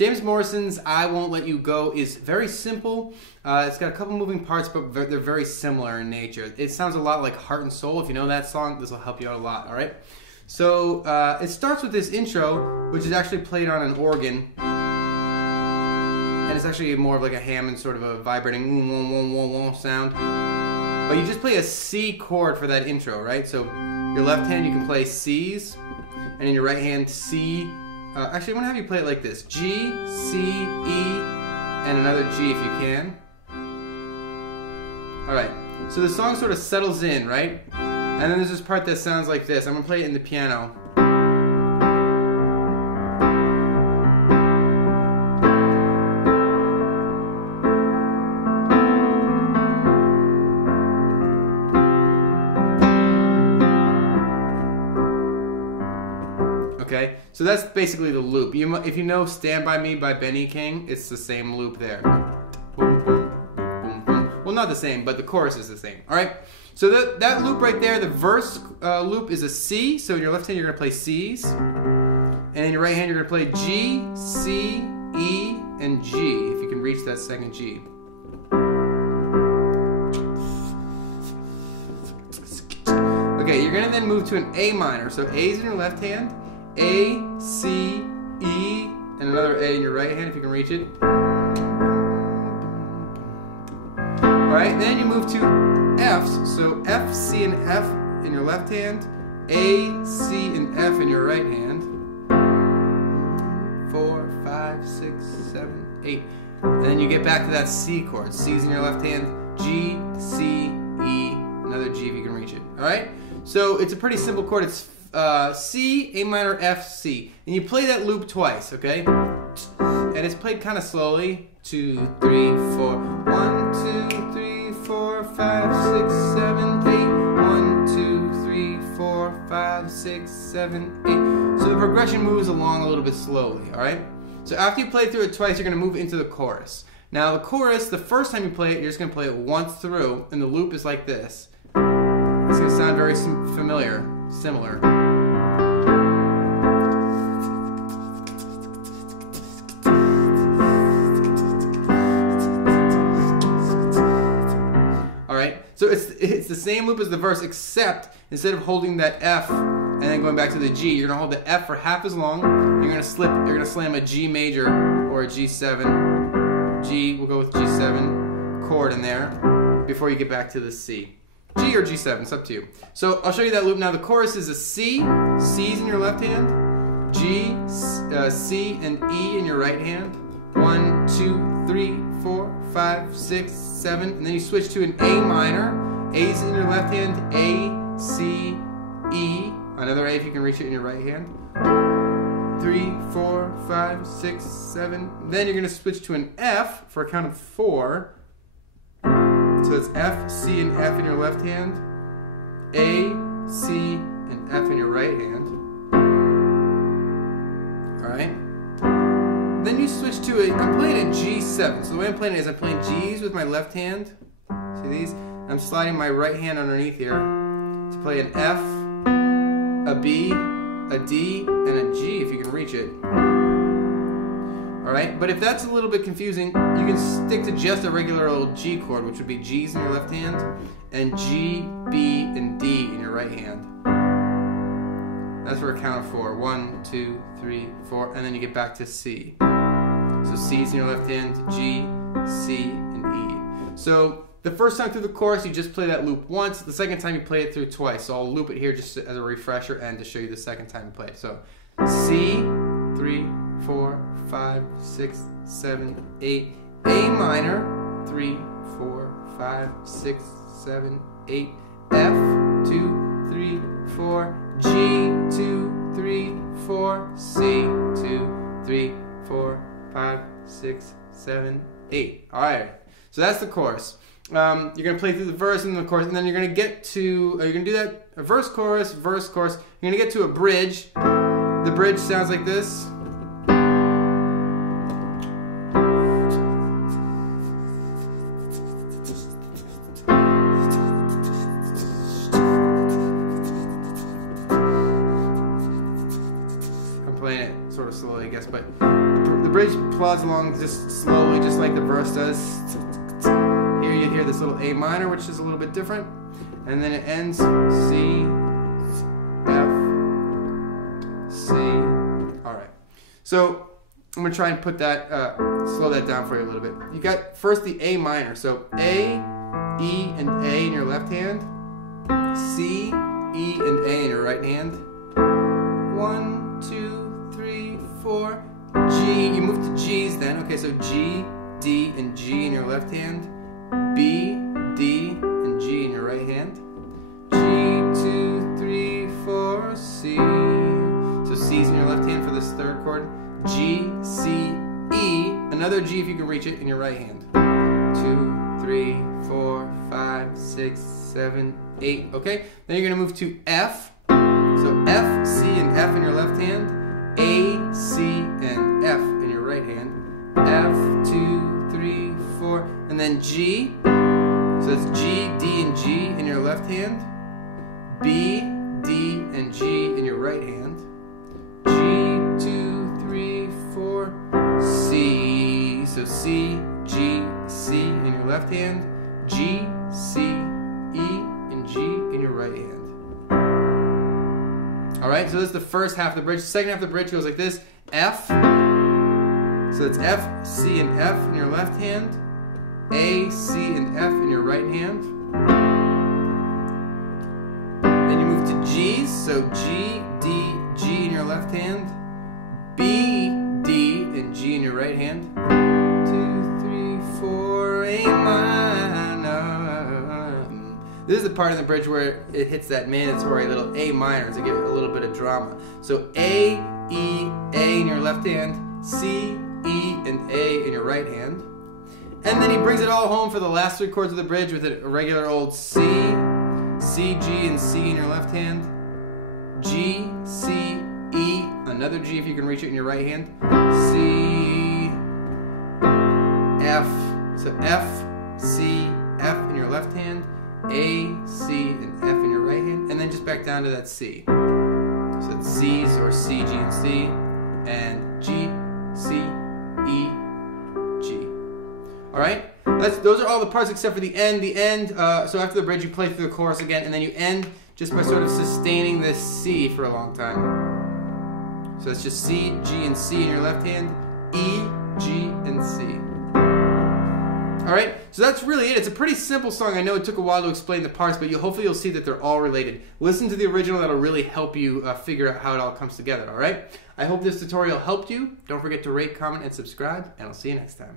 James Morrison's I Won't Let You Go is very simple. It's got a couple moving parts, but they're very similar in nature. It sounds a lot like Heart and Soul. If you know that song, this will help you out a lot, all right? So it starts with this intro, which is actually played on an organ. And it's actually more of like a Hammond, sort of a vibrating sound. But you just play a C chord for that intro, right? So your left hand, you can play C's, and in your right hand, C. Actually, I want to have you play it like this. G, C, E, and another G if you can. Alright, so the song sort of settles in, right? And then there's this part that sounds like this. I'm going to play it in the piano. Okay, so that's basically the loop. If you know Stand By Me by Benny King, it's the same loop there. Boom, boom, boom, boom. Well, not the same, but the chorus is the same. All right, so that loop right there, the verse loop is a C. So in your left hand, you're going to play C's. And in your right hand, you're going to play G, C, E, and G, if you can reach that second G. Okay, you're going to then move to an A minor. So A's in your left hand. A, C, E, and another A in your right hand if you can reach it. Alright, then you move to F's. So F, C, and F in your left hand. A, C, and F in your right hand. 4, 5, 6, 7, 8. And then you get back to that C chord. C's in your left hand. G, C, E, another G if you can reach it. Alright? So it's a pretty simple chord. It's C, A minor, F, C. And you play that loop twice, okay? And it's played kind of slowly. 2, 3, 4. 1, 2, 3, 4, 5, 6, 7, 8. 1, 2, 3, 4, 5, 6, 7, 8. So the progression moves along a little bit slowly, alright? So after you play through it twice, you're going to move into the chorus. Now the chorus, the first time you play it, you're just going to play it once through, and the loop is like this. It's going to sound very similar. Alright, so it's the same loop as the verse, except instead of holding that F and then going back to the G, you're going to hold the F for half as long. You're going to slam a G major or a G7. G, we'll go with G7 chord in there before you get back to the C. G or G7, it's up to you. So I'll show you that loop now. The chorus is a C, C's in your left hand, G, C, and E in your right hand. 1, 2, 3, 4, 5, 6, 7, and then you switch to an A minor. A's in your left hand, A, C, E, another A if you can reach it in your right hand. 3, 4, 5, 6, 7. Then you're going to switch to an F for a count of 4. So it's F, C, and F in your left hand, A, C, and F in your right hand. Alright? Then you switch to I'm playing a G7. So the way I'm playing it is I'm playing G's with my left hand. See these? I'm sliding my right hand underneath here to play an F, a B, a D, and a G if you can reach it. Alright, but if that's a little bit confusing, you can stick to just a regular old G chord, which would be G's in your left hand, and G, B, and D in your right hand. That's for a count of 4. 1, 2, 3, 4, and then you get back to C. So C's in your left hand, G, C, and E. So the first time through the chorus, you just play that loop once. The second time, you play it through twice. So I'll loop it here just as a refresher and to show you the second time you play it. So C, 3, 4, 5, 6, 7, 8, A minor, 3, 4, 5, 6, 7, 8, F, 2, 3, 4, G, 2, 3, 4, C, 2, 3, 4, 5, 6, 7, 8. Alright, so that's the chorus. You're going to play through the verse and the chorus, and then you're going to get to, you're going to do that, a verse, chorus, chorus. You're going to get to a bridge. The bridge sounds like this. Playing it sort of slowly, I guess, but the bridge plods along just slowly, just like the verse does. Here you hear this little A minor, which is a little bit different. And then it ends C, F, C. All right. So I'm going to try and put that, slow that down for you a little bit. You got first the A minor. So A, E, and A in your left hand. C, E, and A in your right hand. 1, 2, 3, 4. G, you move to G's then. Okay, so G, D, and G in your left hand. B, D, and G in your right hand. G, 2, 3, 4, C. So C's in your left hand for this third chord. G, C, E, another G if you can reach it in your right hand. 2, 3, 4, 5, 6, 7, 8. Okay, then you're going to move to F. So F, C, and F in your left hand. A, C, and F in your right hand. F, 2, 3, 4, and then G. So it's G, D, and G in your left hand. B, D, and G in your right hand. G, 2, 3, 4, C. So C, G, C in your left hand. G, C, E, and G in your right hand. Alright, so this is the first half of the bridge. The second half of the bridge goes like this. F. So it's F, C, and F in your left hand. A, C, and F in your right hand. Then you move to G's. So G, D, G in your left hand. B, D, and G in your right hand. 2, 3, 4, A minor. This is the part of the bridge where it hits that mandatory little A minor to give it a little bit of drama. So A, E, A in your left hand. C, E, and A in your right hand. And then he brings it all home for the last three chords of the bridge with a regular old C, C, G, and C in your left hand. G, C, E, another G if you can reach it in your right hand. C, F. So F, C, F in your left hand. A, C, and F in your right hand. And then just back down to that C. So it's C's or C, G, and C. And G, C, E, G. Alright? Those are all the parts except for the end. The end, so after the bridge you play through the chorus again and then you end just by sort of sustaining this C for a long time. So it's just C, G, and C in your left hand, E, G, and C. Alright, so that's really it. It's a pretty simple song. I know it took a while to explain the parts, but hopefully you'll see that they're all related. Listen to the original. That'll really help you figure out how it all comes together, alright? I hope this tutorial helped you. Don't forget to rate, comment, and subscribe, and I'll see you next time.